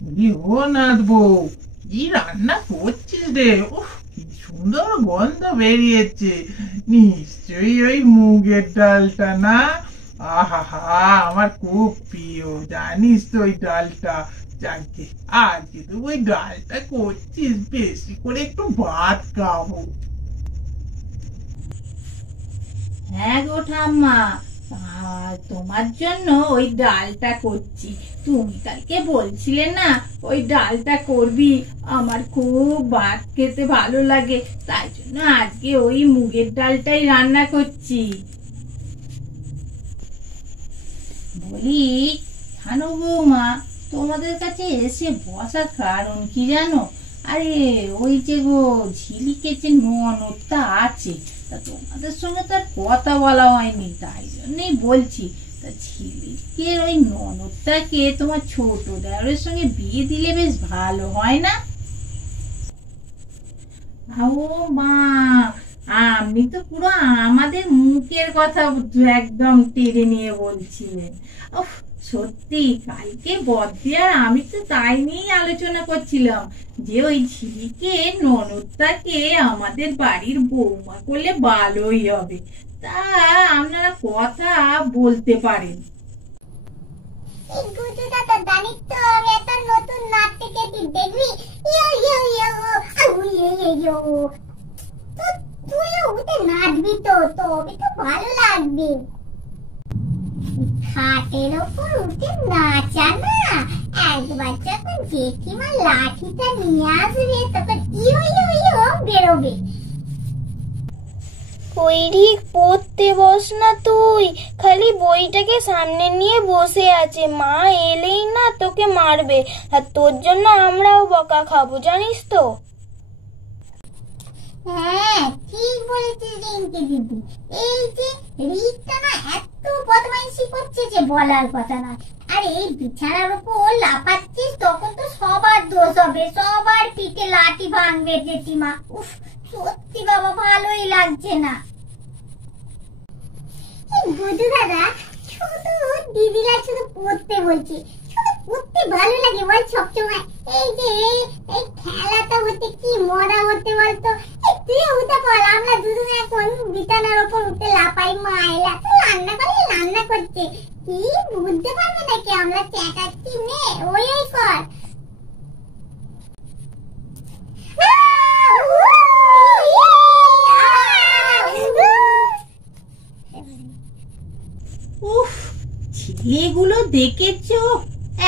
ও নাথ বউ, কি রান্না করছিস রে? উফ, কি সুন্দর গন্ধ বেরিয়েছে। নিশ্চয়ই ওই মুগের ডালটা না? আহা হা, আমার খুব প্রিয়, জানিস তো ওই ডালটা। যাকে আজকে তো ওই ডালটা করছিস, বেশি করে একটু ভাত খাবো। হ্যাঁ গো ঠাম্মা, তোমার জন্য ওই ডালটা করছি। তুমি কালকে বলছিলে না ওই ডালটা করবি, আমার খুব ভাত খেতে ভালো লাগে, তাই জন্য আজকে ওই মুগের ডালটাই রান্না করছি। বলি জানো বৌমা, তোমাদের কাছে এসে বসার কারণ কি জানো? আরে ওই যে গো ঝিলিকের যে ননদটা আছে, তা তোমাদের সঙ্গে তার কথা বলা হয়নি, তাই জন্যই বলছি। তা ঝিলিকের ওই ননদটাকে তোমার ছোট দেওরের সঙ্গে বিয়ে দিলে বেশ ভালো হয় না? ও মা, আপনি তো পুরো আমাদের মুখের কথা একদম টেনে নিয়ে বলছিলেন। উফ, সত্যি কালকে বদ্দি আর আমি তো তাই নিয়েই আলোচনা করছিলাম যে ওই ঝিলিকে ননদটাকে আমাদের বাড়ির বৌমা করলে ভালোই হবে। তা আপনারা কথা বলতে পারেন। নাচবি তো, তবে তো ভালো লাগবে। খাটের ওপর উঠে নাচা না, একবার যখন জেঠিমা লাঠিটা নিয়ে আসবে তখন ইয়ো ইয়ো বেরোবে। কৈরিক, পড়তে বস না তুই, খালি বইটাকে সামনে নিয়ে বসে আছে। মা এলেই না তোকে মারবে, আর তোর জন্য আমরাও বকা খাবো, জানিস তো। হ্যাঁ ঠিক বলেছিস রিঙ্কি দিদি, এই যে রিকটা না এত বদমাইশি করছে যে বলার কথা না। আর এই বিছানার উপর লাফাচ্ছিস তখন তো সবার দোষ হবে, সবার পিঠে লাঠি ভাঙবে জেঠিমা। উফ, সত্যি বাবা ভালোই লাগছে না। বুধু দাদা, শুধু দিদিরা শুধু পড়তে বলছে, শুধু পড়তে ভালো লাগে বল সবসময়। এই যে এই খেলাটা হতে কি মজা হতে বলতো। তুই উঠে পড়, আমরা দুজনে এখন বিছানার উপর উঠে লাফাই। মা এলা তো রান্না করে রান্না করছে, কি বুঝতে পারবে নাকি আমরা চেঁচাচ্ছি? নে ওই কর। উফ, ছেলেগুলো দেখেছো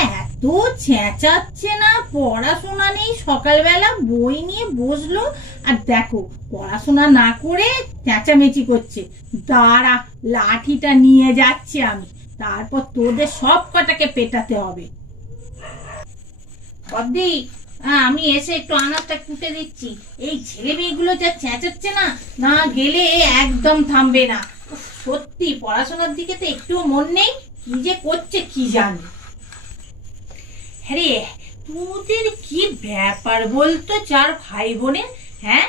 এত চেঁচাচ্ছে না, পড়াশোনা নেই, সকালবেলা বই নিয়ে বসলো আর দেখো পড়াশোনা না করে চেঁচামেচি করছে। দাঁড়া, লাঠিটা নিয়ে যাচ্ছে আমি, তারপর তোদের সব কটাকে পেটাতে হবে। বদ্দি, আমি এসে একটু আনাজটা কুটে দিচ্ছি। এই ছেলে মেয়েগুলো যা চেঁচাচ্ছে না, না গেলে একদম থামবে না। সত্যি পড়াশোনার দিকে তো একটুও মন নেই, কি যে করছে কি জানি। হ্যাঁ, তোদের কি ব্যাপার বলতো চার ভাই বোনের? হ্যাঁ,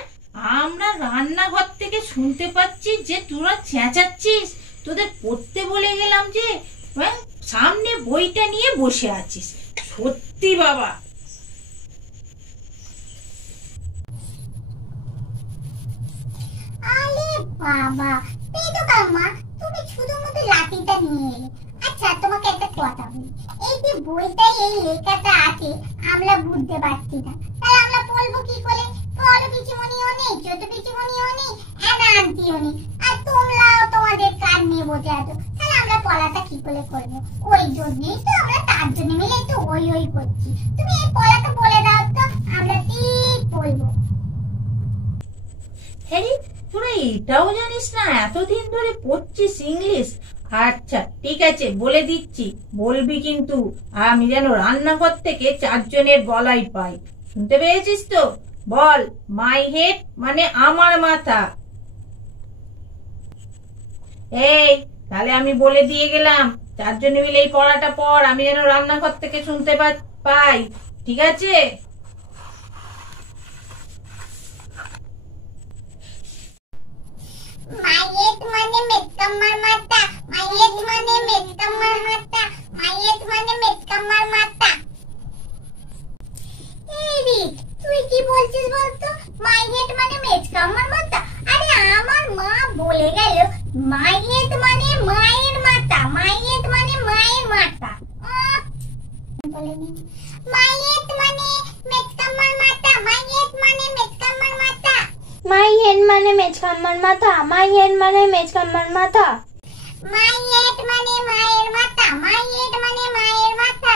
আমরা রান্নাঘর থেকে শুনতে পাচ্ছি যে তোরা চেঁচাচ্ছিস। তোদের পড়তে বলে গেলাম যে সামনে বইটা নিয়ে বসে আছিস। সত্যি বাবা। আরে বাবা, এই তো কাম্মা, তুমি শুধু মতো লাঠিটা নিয়ে এলে। আচ্ছা তোমাকে একটা কথা বলি, এই যে বইটাই এই লেখাটা আছে আমরা বুঝতে পারছি না, তাহলে আমরা বলবো কি করে? বড় পিছুমনিও নেই, ছোট পিছুমনিও নেই, আন্টিও নেই, আর তোমরাও তোমাদের কাজ নিয়ে বসে আছো, তাহলে আমরা পড়াটা কি করে করবো? ওই জন্যই তো আমরা তার জন্য মিলে একটু ওই ওই করছি। তুমি এই পড়াটা বলে দাও তো, আমরা ঠিক বলবো। হ্যাঁ, তোরা এটাও জানিস না এতদিন ধরে পড়ছিস ইংলিশ? আচ্ছা ঠিক আছে, বলে দিচ্ছি, বলবি কিন্তু আমি যেন রান্নাঘর থেকে চারজনের গলাই পাই। শুনতে পেয়েছিস তো? বল, মাই হেড মানে আমার মাথা। এই তাহলে আমি বলে দিয়ে গেলাম, চারজনে মিলে এই পড়াটা পড়, আমি যেন রান্নাঘর থেকে শুনতে পাই, ঠিক আছে? মায়ের মানে মেটকাম্মার মাথা, মায়ের মানে মেটকাম্মার মাথা, মায়ের মানে মেটকাম্মার মাথা। বলে নি। মাইয়েত মানে মেচকাম্মার মাথা, মাইয়েত মানে মেচকাম্মার মাথা। মাই হেড মানে মেচকাম্মার মাথা, মাই হেড মানে মেচকাম্মার মাথা। মাইয়েত মানে মায়ের মাথা, মাইয়েত মানে মায়ের মাথা।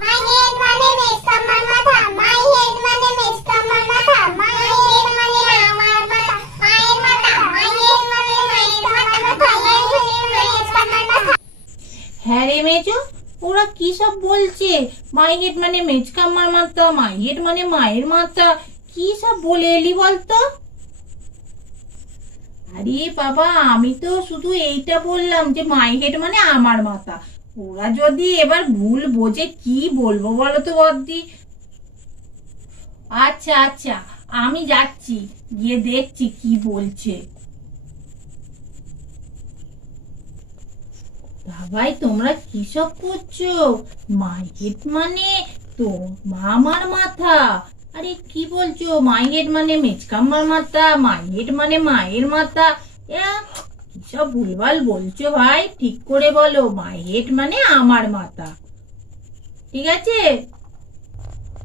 মাই হেড মানে মেচকাম্মার মাথা, মাই হেড মানে মেচকাম্মার মাথা। মাই হেড মানে আমার মাথা, মায়ের মাথা। মাই হেড মানে মায়ের মাথা, মাই হেড মানে মেচকাম্মার মাথা। হ্যাঁ রে মেজো, ওরা কি সব বলছে? মাই হেড মানে মেচকাম্মার মাথা, মাই হেড মানে মায়ের মাথা, কি সব বলে এলি বলতো? আরে বাবা, আমি তো শুধু এইটা বললাম যে মাই হেড মানে আমার মাথা। ওরা যদি এবার ভুল বোঝে কি বলবো বলো তো বদ্দি? আচ্ছা আচ্ছা, আমি যাচ্ছি, গিয়ে দেখছি কি বলছে। ভাই তোমরা কি সব করছো? মাই হেড মানে তো আমার মাথা। আরে কি বলছো? মাই হেড মানে মেচকাম্মার মাথা, মাই হেড মানে মায়ের মাথা। কি সব ভুলভাল বলছো ভাই, ঠিক করে বলো। মাই হেড মানে আমার মাথা, ঠিক আছে?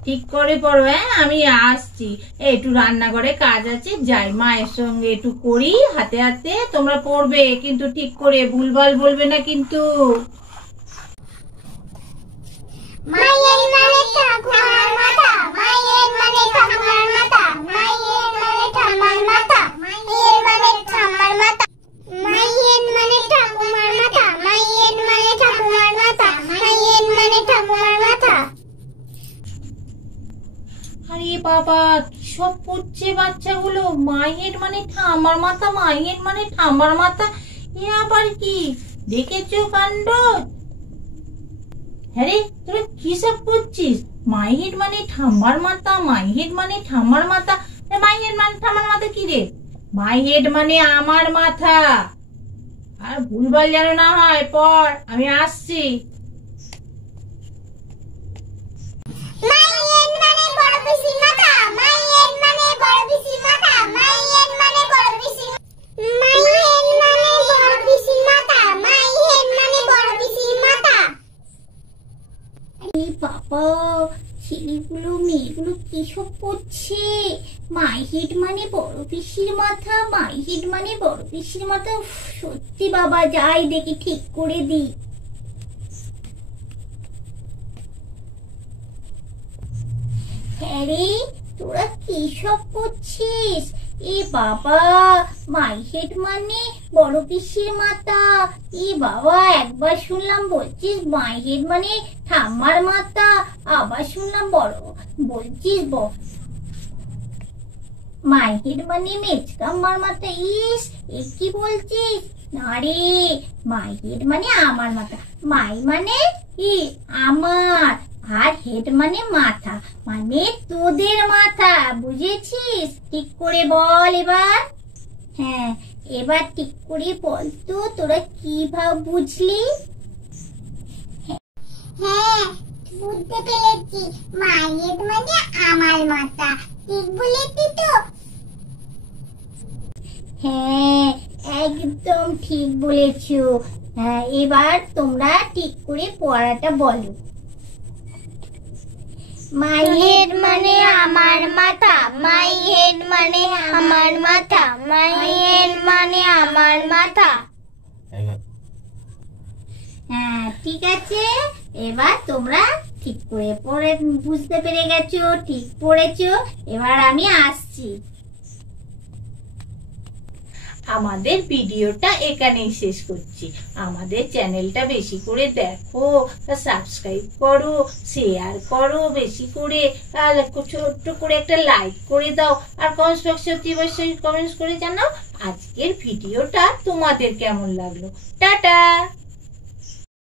ঠিক করে পড়ো। হ্যাঁ, আমি আসছি, একটু রান্নাঘরে কাজ আছে, যাই মায়ের সঙ্গে একটু করি হাতে হাতে। তোমরা পড়বে কিন্তু ঠিক করে, ভুলভাল বলবে না কিন্তু। মাইয়ের মানে ঠাকুমার মাথা, মাইয়ের মানে ঠাকুমার মাথা, মাইয়ের মানে ঠাকুমার মাথা, মাইয়ের মানে ঠাকুমার মাথা, মাইয়ের মানে ঠাকুমার মাথা, মাইয়ের মানে ঠাকুমার মাথা, মাইয়ের মানে ঠাকুমার মাথা। আরে বাবা, কি সব পড়ছে বাচ্চাগুলো? মাই হেড মানে ঠাম্মার মাথা, মাই হেড মানে ঠাম্মার মাথা, এ আবার কি? দেখেছো কাণ্ড? হ্যাঁ রে, তোরা কি সব পড়ছিস? মাই হেড মানে ঠাম্মার মাথা, মাই হেড মানে ঠাম্মার মাথা। মাই হেড মানে ঠাম্মার মাথা কি রে? মাই হেড মানে আমার মাথা। আর ভুলভাল যেন না হয়, পর আমি আসছি। মাইয়ের মানে বড় পিসির মাথা, মাইয়ের মানে বড় পিসির মাথা, মাইয়ের মানে বড় পিসির, মাইয়ের মানে বড় পিসির মাথা, মাইয়ের মানে বড় পিসির মাথা। আরে বাবা, ছেলেগুলো মেয়েগুলো কি সব করছে? মাই হেড মানে বড় পিসির মাথা, মাই হেড মানে বড় পিসির মাথা। উফ, সত্যি বাবা, যাই দেখি ঠিক করে দিই। হ্যাঁ রে, তোরা কি সব করছিস? এ বাবা, মাই হেড মানে বড় পিসির মাথা। এ বাবা, একবার শুনলাম বলছিস মাই হেড মানে ঠাম্মার মাথা, আবার শুনলাম বলছিস মাই হেড মানে মেচকাম্মার মাথা। ইস, এ কি বলছিস? না রে, মাই হেড মানে আমার মাথা। মাই মানে কি? আমার, আর হেড মানে মাথা, মানে তোদের মাথা, বুঝেছিস? ঠিক করে বল এবার। হ্যাঁ, এবার ঠিক করে বল তো, তোরা কি ভাব বুঝলি? হ্যাঁ, বুঝতে পেরেছি, মাইয়ের মানে আমার মাথা। ঠিক বলেছি তো? হ্যাঁ, একদম ঠিক বলেছো। হ্যাঁ, এবার তোমরা ঠিক করে পড়াটা বলো। মাই হেড মানে আমার মাথা, মাই হেড মানে আমার মাথা, মাই হেড মানে আমার মাথা। হ্যাঁ, ঠিক আছে, এবার তোমরা ঠিক করে পড়ে বুঝতে পেরে গেছো, ঠিক পড়েছো। এবার আমি আসছি। আমাদের ভিডিওটা এখানেই শেষ করছি। আমাদের চ্যানেলটা বেশি করে দেখো, সাবস্ক্রাইব করো, শেয়ার করো বেশি করে, আর ছোট্ট করে একটা লাইক করে দাও, আর কমেন্টস করে জানাও আজকের ভিডিওটা তোমাদের কেমন লাগলো। টাটা।